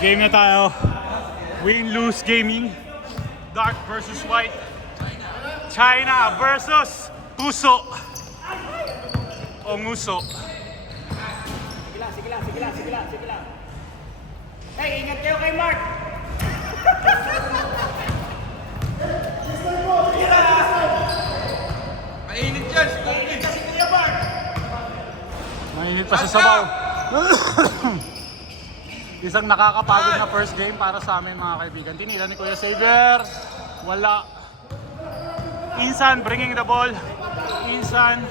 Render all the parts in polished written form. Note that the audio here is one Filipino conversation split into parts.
Game na tayo. Win-lose gaming. Dark versus white. China versus Uso. O Nguso. Sige lang. Hey, ingat kayo kay Mark! Mainit yan, si Kobe. Mainit pa sa sabaw. Isang nakakapagod na first game para sa amin mga kaibigan. Tinira ni Kuya Xavier. Wala. Insan bringing the ball. Insan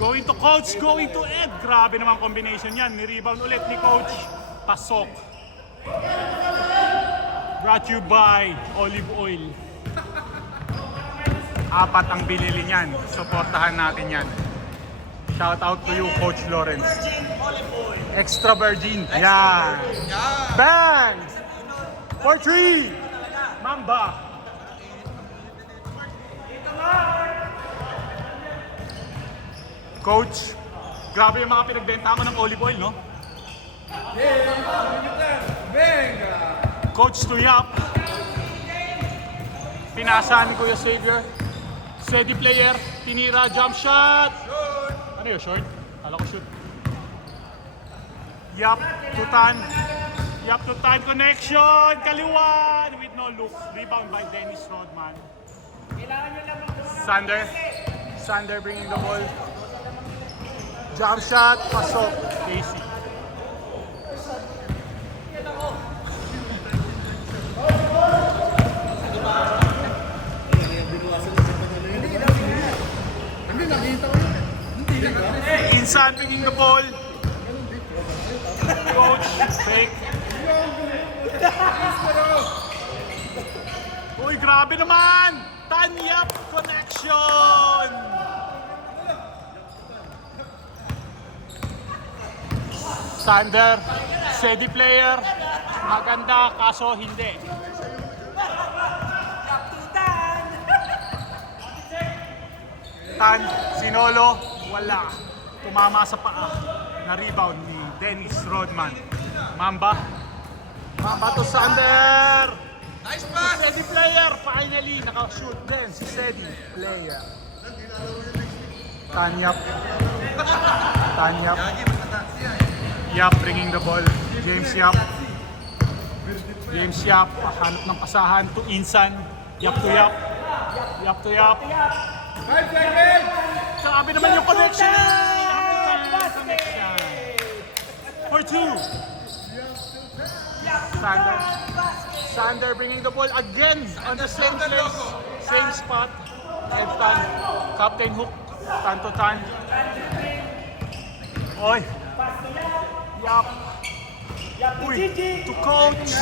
going to Coach, going to Ed. Grabe naman combination yan. Ni-rebound ulit ni Coach. Pasok. Brought you by Olive Oil. Apat ang binili niyan. Suportahan natin yan. Shout out to you, Coach Lawrence. Extra virgin. Yan. Bang! For 3. Mamba. Coach, grabe yung mga pinagbenta mo ng olive oil, no? Coach Tuyap. Pinasa ni Kuya Xavier. Steady player. Tinira, jump shot. Ano yun, short? Kala ko shoot. Yap, Tutan. Yap, Tutan connection. Kaliwan with no look. Rebound by Dennis Rodman. Sander bringing the ball. Jump shot, pasok. Casey. Insan picking the ball. Coach, fake. Uy, grabe naman! Tanyap connection! Sander, steady player. Maganda, kaso hindi. Tan, Sinolo, wala. Tumama sa paa. Na-rebound ni Dennis Rodman. Mamba to Sander! Nice pass! Steady player, finally, naka-shoot din si steady player. Tanyap. Yap bringing the ball. James Yap. Hanap ng pasahan to Insan. Yap to Yap. Sabi naman yung connection. For 2. Sander bringing the ball again on the same place, same spot. Ed Tan, Captain Hook, Tan to Tan. Oy. Yap. Uy, to Coach.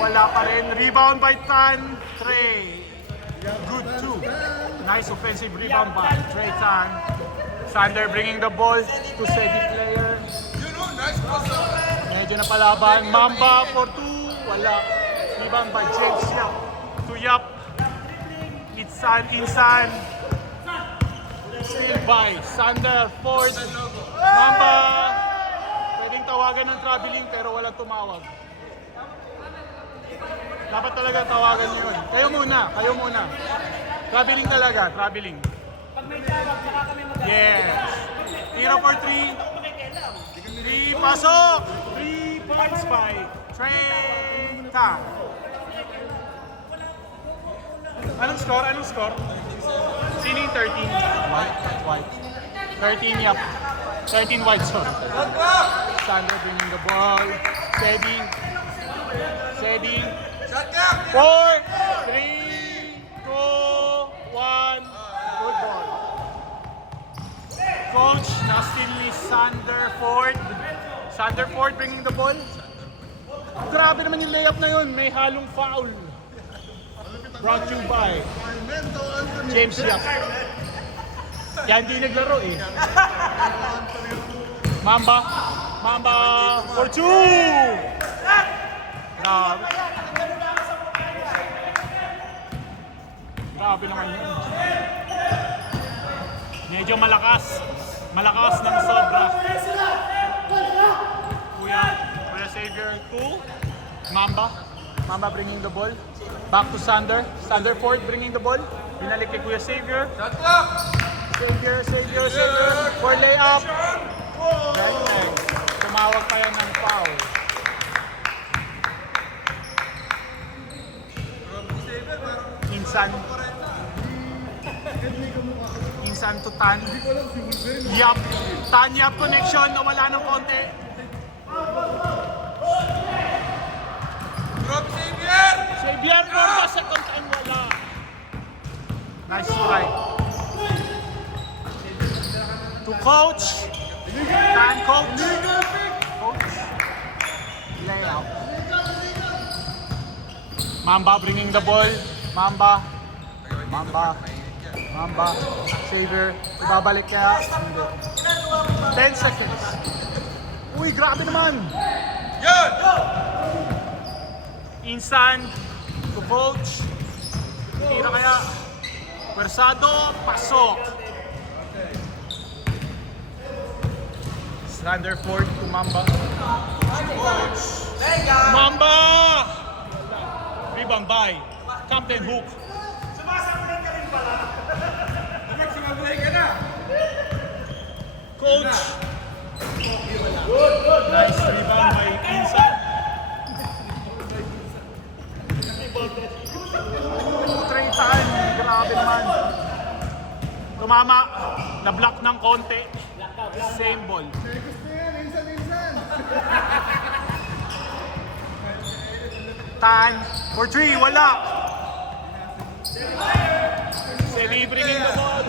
Wala pa rin. Rebound by Tan. Trey. Good too. Nice offensive rebound by Trey Tan. Sander bringing the ball to steady player. Nice pass! Medyo napalaban. Mamba for 2. Wala. Rebound by James Yap. To Yap. Insan. Still by Sander. Ford. Mamba. Pwedeng tawagan ng traveling pero walang tumawag. Dapat talaga tawagan niyo yun. Kayo muna. Traveling talaga. Pag may tawag, saka kami mag-aaway. Yes. Tira for 3. 3, pasok! 3 points by Trey Tan. Anong score? Sino yung 13? White. 13 Yap. 13 White, sorry. Sander bringing the ball. Steady. Shot clock! 4, 3, 2, 1. Good ball. Coach, na-steal ni Sander Ford bringing the ball. Grabe naman yung layup na yun. May halong foul. Brought you by James Yap. Yan di naglaro eh. Mamba for 2. Grabe naman yun. Medyo malakas ng sobra. Kuya Xavier 2. Mamba. Mamba bringing the ball. Back to Sander. Sander Ford bringing the ball. Binalik kay Kuya Xavier. Shot clock. Xavier. For layup. Very nice. Tumawag pa yan ng foul. Insan to Tan. Yap. Tan Yap connection. Nawala ng konti. Drop Xavier. Xavier Bomba, second time wala. Nice strike. To coach. Tan coach. Coach. Layout. Mamba bringing the ball. Mamba. Xavier. Ibabalik kaya. Hindi. 10 seconds. Uy, grabe naman. Yan. Insan to coach. Tira kaya. Pwersado, pasok. Sanderford to Mamba. Mamba! Rebound by Captain Hook. Sumabuhay ka na. Coach. Nice rebound by Insan. Tray time. Grabe naman. Tumama. Na-block ng konti. Same ball. Tan. For 3. Wala. Sebi bringing the ball.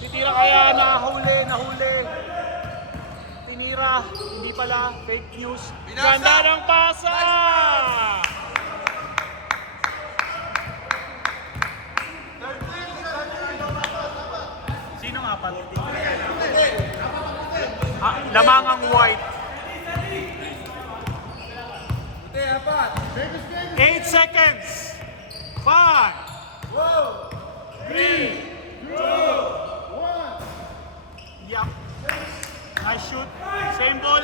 Titira kaya. Nahuli. Tinira. Hindi pala. Fake news. Binasa. Ganda ng pasa! Sino nga pa? Lamang ang white. Buti, apat. 8 seconds. 5. 3. 2. Yup. Nice shoot. Same ball.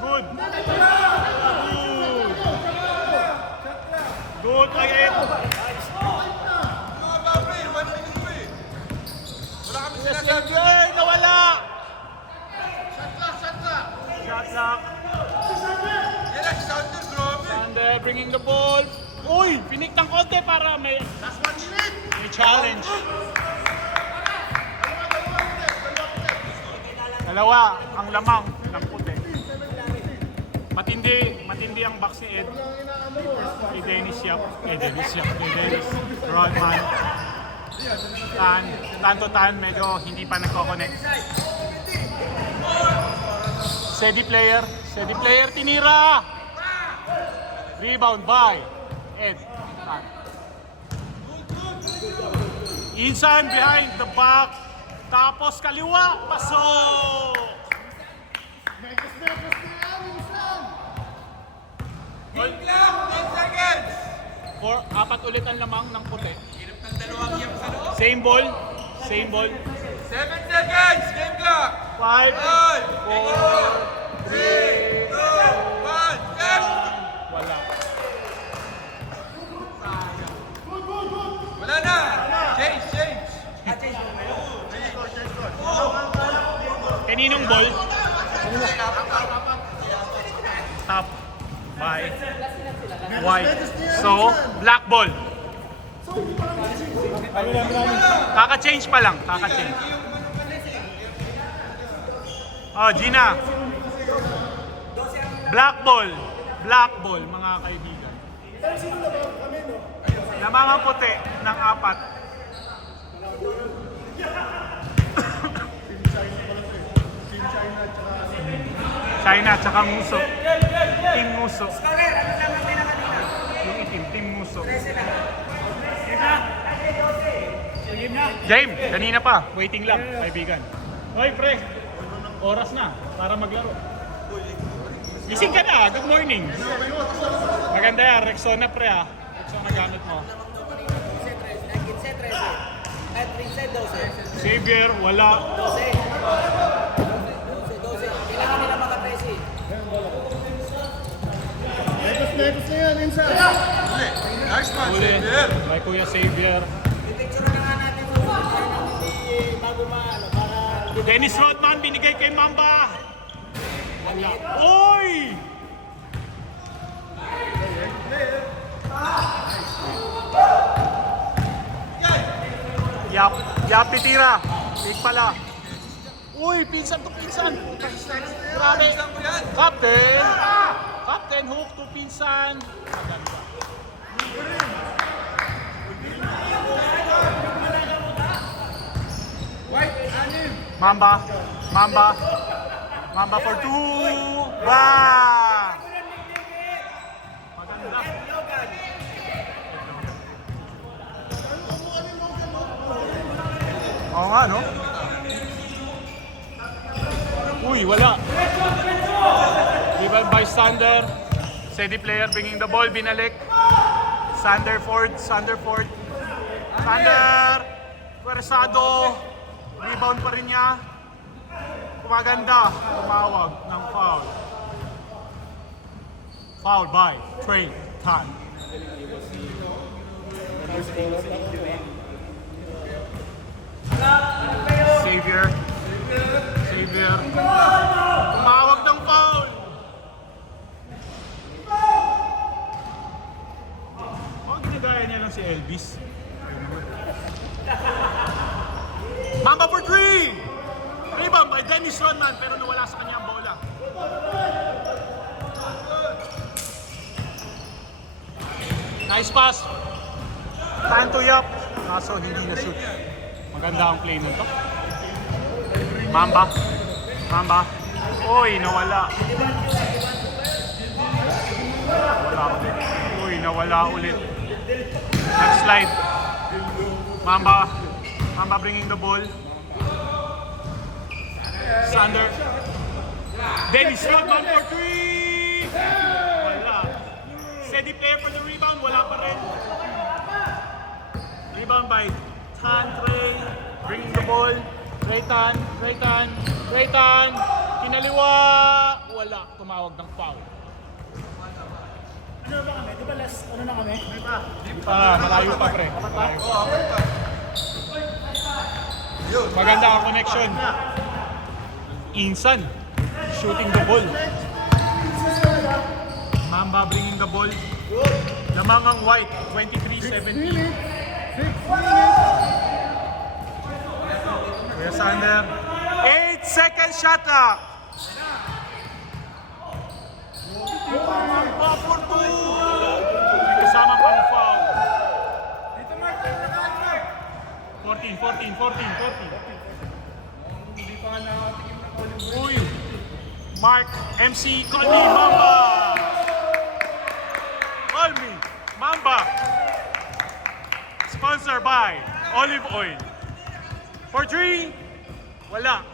Good. Good again. Mga babre, 1 minute pa eh. Wala kami sinasabi. Ay, nawala. Shot clock. Shot clock. Yan ang Sander, grabe. Sander bringing the ball. Uy, pinik ng konti para may Last 1 minute. challenge. Dalawa ang lamang ng puti. Matindi ang box ni Ed. Kay Dennis Rodman. Tan to Tan, medyo hindi pa nagko-connect. Steady player, tinira! Rebound by Ed. Tan. Insan behind the back. Tapos kaliwa, pasok! Game clock, 10 seconds. Apat ulit ang lamang ng puti. Hirap ng dalawang yam sa loob. Same ball. 7 seconds, game clock. 5, 5, 4, 3, 2, 1, set. wala. Wala na. Change. Kaninong ball? Top by white. So, black ball. Kaka-change pa lang. Oh, Gina. Black ball, mga kaibigan. Lamang ang puti ng 4. China at saka Muso. Team Muso. Yung itim, Team Muso. James, kanina pa. Waiting lang, kaibigan. Hoy, pre. Oras na para maglaro. Gising ka na. Good morning. Maganda yan. Rexona, pre, ha. Rexona gamit mo. Xavier, wala. Next na yan, inside. Uli. Nice man, Uli. Xavier. May Kuya Xavier. Picture na nga natin sa bago maano para Dennis Rodman binigay kay Mamba. Wala. Oy! Yap titira. Big pala. Uy, pinsan to pinsan. Grabe. Captain. Captain hook to pinsan. Mamba. Mamba. Mamba for two. Wow! Oo nga, no? Uy, wala. Rival by Sander. Steady player bringing the ball, binalik. Sanderford. Sander. Pwersado. Rebound pa rin niya. Kumaganda. Tumawag ng foul. Foul by Trey Tan. Xavier. Tumawag ng foul. Ginagaya niya lang si Elvis. Mamba for three! Rebound by Dennis Rodman pero nawala sa kanya ang bola. Nice pass. Time to Yap. Kaso hindi na shoot. Maganda ang play nito. Mamba. Uy, nawala. Nawala ulit. Next slide. Mamba bringing the ball. Sander. Dennis Rodman for three! Wala. Steady player for the rebound. Wala pa rin. Rebound by Tan Trey. Bringing the ball. Treytan. Kinaliwa. Wala. Tumawag ng foul. ano ba kami? Di ba last ano na kami? Malayo pa pre. Maganda ang connection. Insan. Shooting the ball. Mamba bringing the ball. Lamang ang white. 23-17. Kuya Sander. 8 seconds shot clock. For two. May kasama pang foul. 14. Uy. Mark MC call me Mamba. Call me Mamba. Sponsored by Olive Oil. For three. Wala.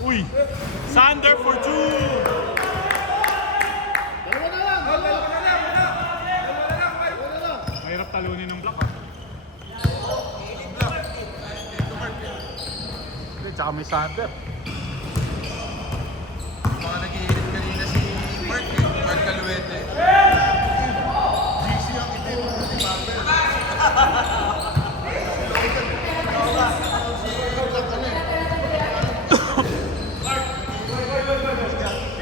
Uy. Sander for two. Mahirap talunin ng block. Tsaka may Sander. Mga nag-iinit kanina si Mark Caluete. Busy ang itim si Mabel.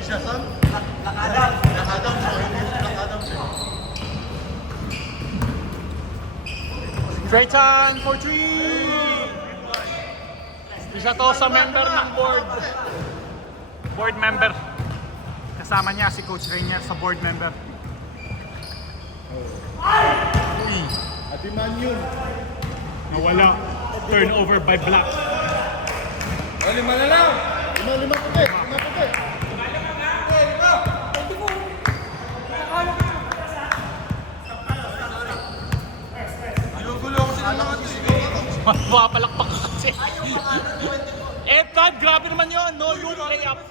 Siya son? Nakadam siya. Treytan for three. Isa to sa member ng board. Board member. Kasama niya si Coach Rainier sa board member. Uy. Atiman yun. Nawala. Turnover by Black. Lima na lang. Lima puti. Ginugulo ako sila mga Mapapalakpak ka kasi. Tad, grabe naman yun. No look layup.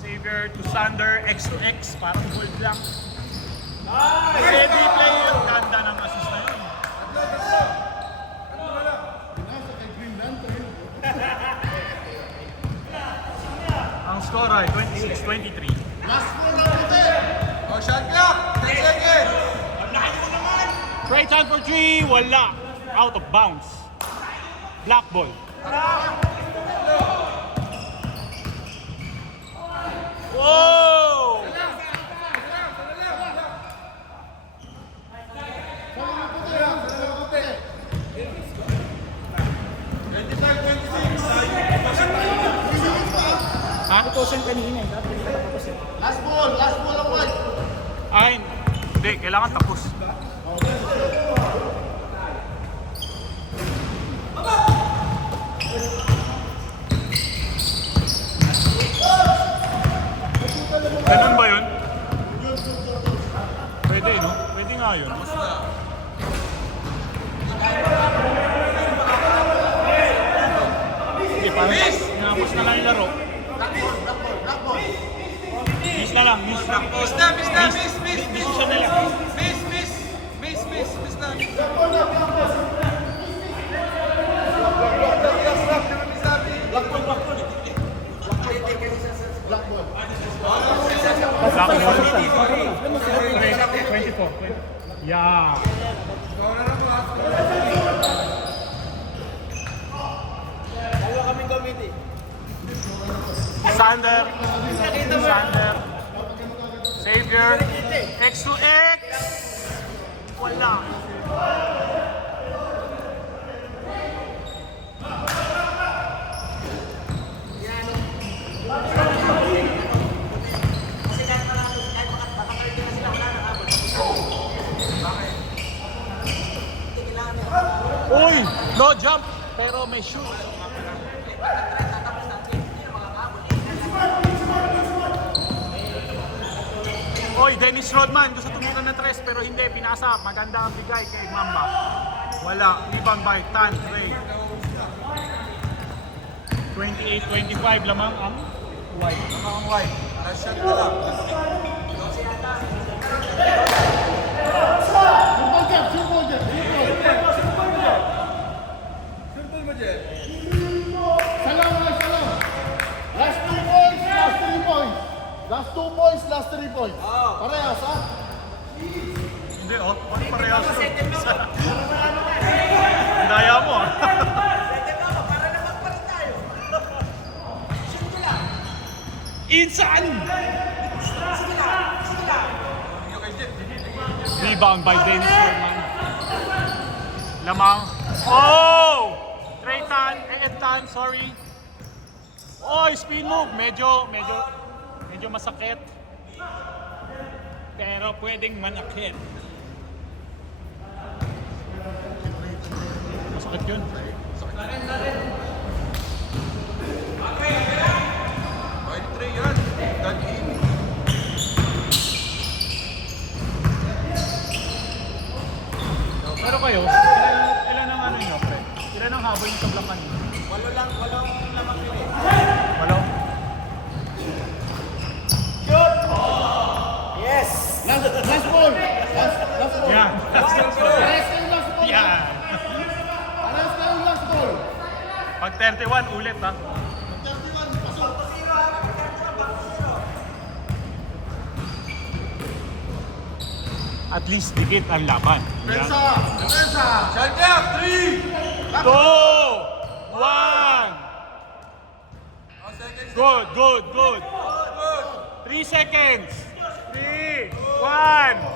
Xavier Xavier to Sander, X to X, parang gold lang. Steady player, ganda ng assist na yun. Ang score ay 26-23. Oh, shot clock! 10 seconds! Straight time for 3, wala. Out of bounds. Black ball. Whoa! Ha? Tutusin kanina eh. Dapat hindi tapos eh. Last ball ang white! Ay, hindi. Kailangan tapos. Ganun ba yun? Pwede, no? Pwede nga yun. Sige, parang nakapos na lang yung laro. Miss na lang, miss na. Miss na! Decision nila. Miss na! Black ball. 24. Yeah. Dalawa kaming committee. Sander. Xavier. X to X. Wala. Uy! No jump! Pero may shoot. Oy, Dennis Rodman, gusto tumira ng tres pero hindi, pinasa. Maganda ang bigay kay Mamba. Wala, rebound by Tan Ray. 28-25 lamang ang white. Ang white. Last shot na lang. Simple mo, Jen. Salam. Last 2 points, last 3 points. Last 2 points, last 3 points. Parehas, ha? Hindi, oh. Ano parehas to? Ang daya mo, ah. Insan! Rebound by Dennis Rodman. Lamang. Oh! Trey Tan, Tan, sorry. Oh, spin move. Medyo masakit. Pero pwedeng manakit. Masakit yun. White tray yan. Dagi. Pero kayo, ilan ang ano nyo, pre? Ilan ang habol nyo sa Blancan? Walo lamang yun eh. Walo? Yes! Last ball. Last ball. Yeah. Parehas kayong last ball. Yeah. Parehas kayong last ball. Pag 31, ulit ha. 31, pasok. At least dikit ang laban. Pensa! Shot clock! 3! 2, 1. Good. 3 seconds. 3, 1.